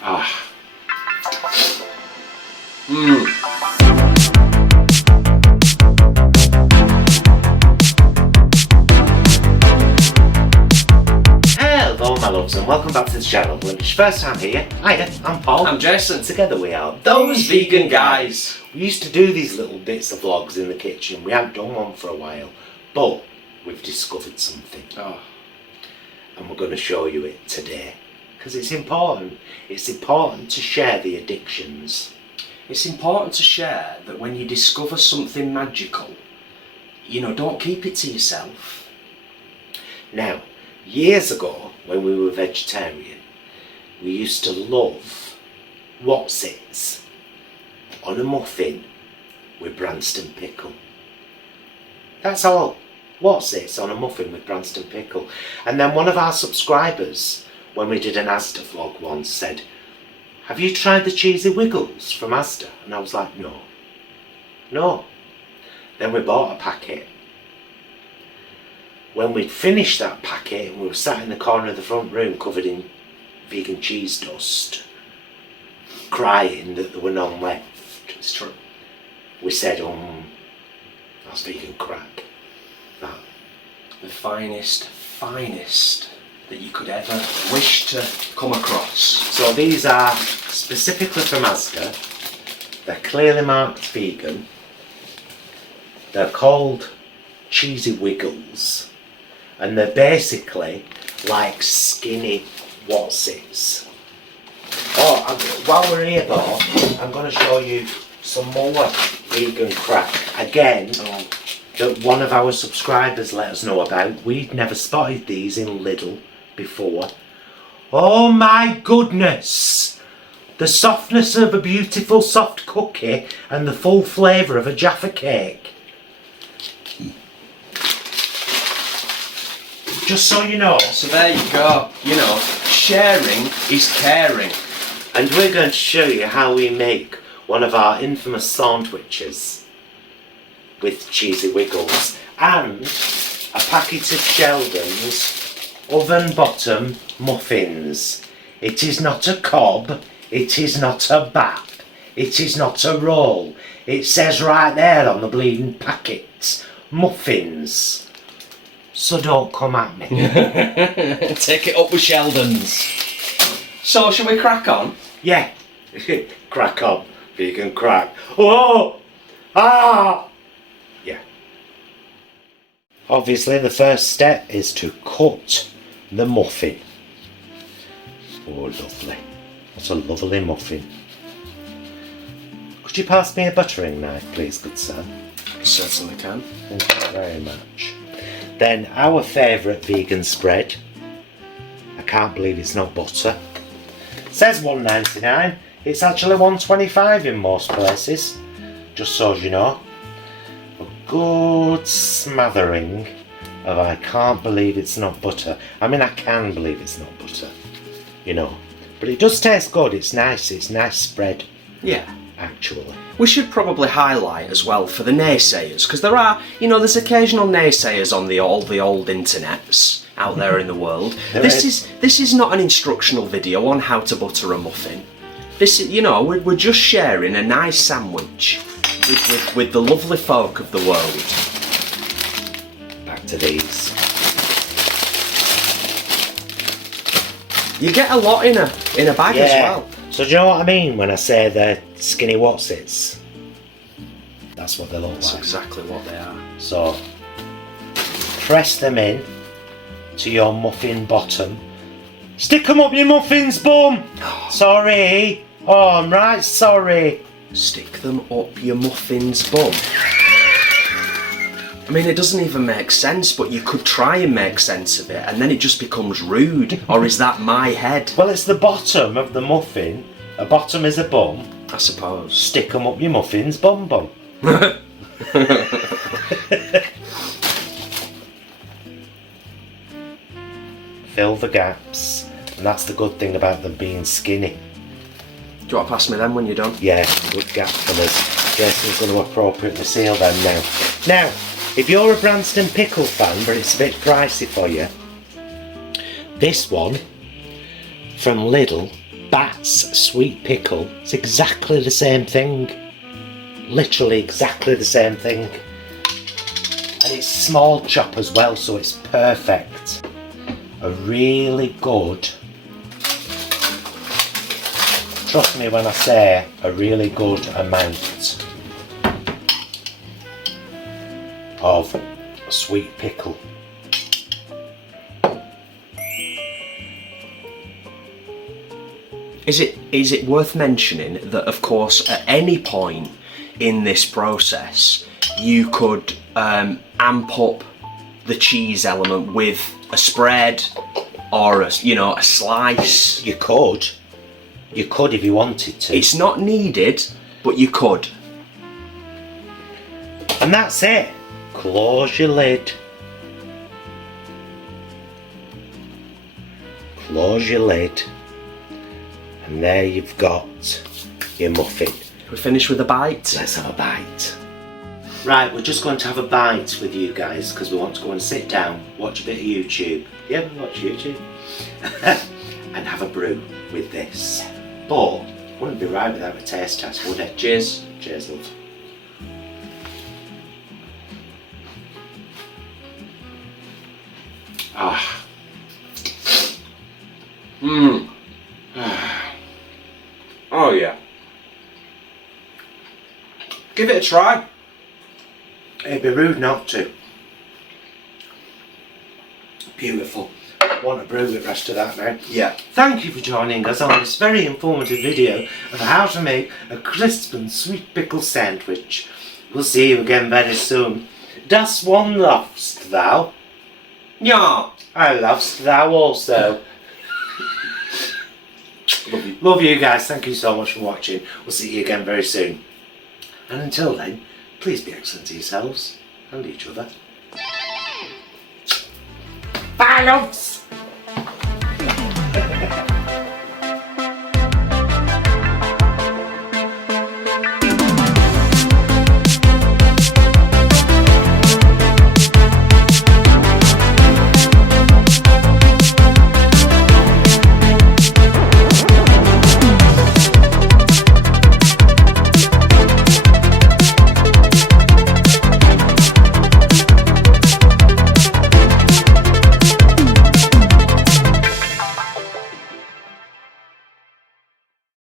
Ah. Hello my loves and welcome back to the channel. When it's your first time here, hiya, I'm Paul. I'm Jason. Together we are those vegan guys. We used to do these little bits of vlogs in the kitchen. We haven't done one for a while, but we've discovered something. And we're going to show you it today. Because it's important. It's important to share the addictions. It's important to share that when you discover something magical, you know, don't keep it to yourself. Now, years ago, when we were vegetarian, we used to love what's-its on a muffin with Branston pickle. That's all. What's-its on a muffin with Branston pickle. And then one of our subscribers, when we did an Asda vlog once, said, "Have you tried the cheesy wiggles from Asda?" And I was like, no. Then we bought a packet. When we'd finished that packet and we were sat in the corner of the front room covered in vegan cheese dust, crying that there were none left. It's true. We said, that's vegan crack. That. The finest that you could ever wish to come across. So these are specifically from Asda. They're clearly marked vegan. They're called cheesy wiggles. And they're basically like skinny what's-its. While we're here though, I'm going to show you some more vegan crack. Again, that one of our subscribers let us know about. We'd never spotted these in Lidl before. Oh my goodness! The softness of a beautiful soft cookie and the full flavour of a Jaffa cake. Just so you know. So there you go. You know, sharing is caring. And we're going to show you how we make one of our infamous sandwiches with cheesy wiggles and a packet of Sheldon's oven bottom muffins. It is not a cob, it is not a bap, it is not a roll. It says right there on the bleeding packet, muffins. So don't come at me. Take it up with Sheldon's. So shall we crack on? Yeah. Crack on. Vegan crack. Oh! Ah! Yeah. Obviously the first step is to cut the muffin. Oh lovely. What a lovely muffin. Could you pass me a buttering knife please, good sir? Certainly can. Thank you very much. Then our favourite vegan spread. I can't believe it's not butter. It says $1.99. It's actually $1.25 in most places. Just so you know. A good smattering of I can't believe it's not butter. I mean I can believe it's not butter. You know. But it does taste good. It's nice. It's nice spread. Yeah. Actually. We should probably highlight as well for the naysayers, because there are, you know, there's occasional naysayers on the old internets out there in the world. This is not an instructional video on how to butter a muffin. This is, you know, we're just sharing a nice sandwich with the lovely folk of the world. Back to these. You get a lot in a bag as well. So do you know what I mean when I say they're skinny what's-its? That's what they look That's like. exactly what they are. So, press them in to your muffin bottom. Stick them up your muffin's bum! Sorry! Oh, I'm right sorry. Stick them up your muffin's bum. I mean, it doesn't even make sense, but you could try and make sense of it, and then it just becomes rude. Or is that my head? Well, it's the bottom of the muffin. A bottom is a bum. I suppose. Stick them up your muffin's bum. Fill the gaps. And that's the good thing about them being skinny. Do you want to pass me them when you're done? Yeah, good gap fillers. Jason's going to appropriately seal them now. Now, if you're a Branston pickle fan, but it's a bit pricey for you, this one from Lidl Bat's sweet pickle. It's exactly the same thing. Literally exactly the same thing. And it's small chop as well, so it's perfect. A really good, trust me when I say a really good amount of sweet pickle. Is it worth mentioning that, of course, at any point in this process, you could amp up the cheese element with a spread or a slice? You could if you wanted to. It's not needed, but you could. And that's it. Close your lid. Close your lid. And there you've got your muffin. We finish with a bite? Let's have a bite. Right, we're just going to have a bite with you guys because we want to go and sit down, watch a bit of YouTube. Yeah, we watch YouTube. And have a brew with this. But wouldn't be right without a taste test, would it? Cheers. Cheers, love. Ah. Mmm. Oh yeah. Give it a try. It'd be rude not to. Beautiful. Want to brew the rest of that now? Yeah. Thank you for joining us on this very informative video of how to make a crisp and sweet pickle sandwich. We'll see you again very soon. Das one lovest thou? Yeah. I lovest thou also. Love you guys. Thank you so much for watching. We'll see you again very soon. And until then, please be excellent to yourselves and each other. Bye, loves!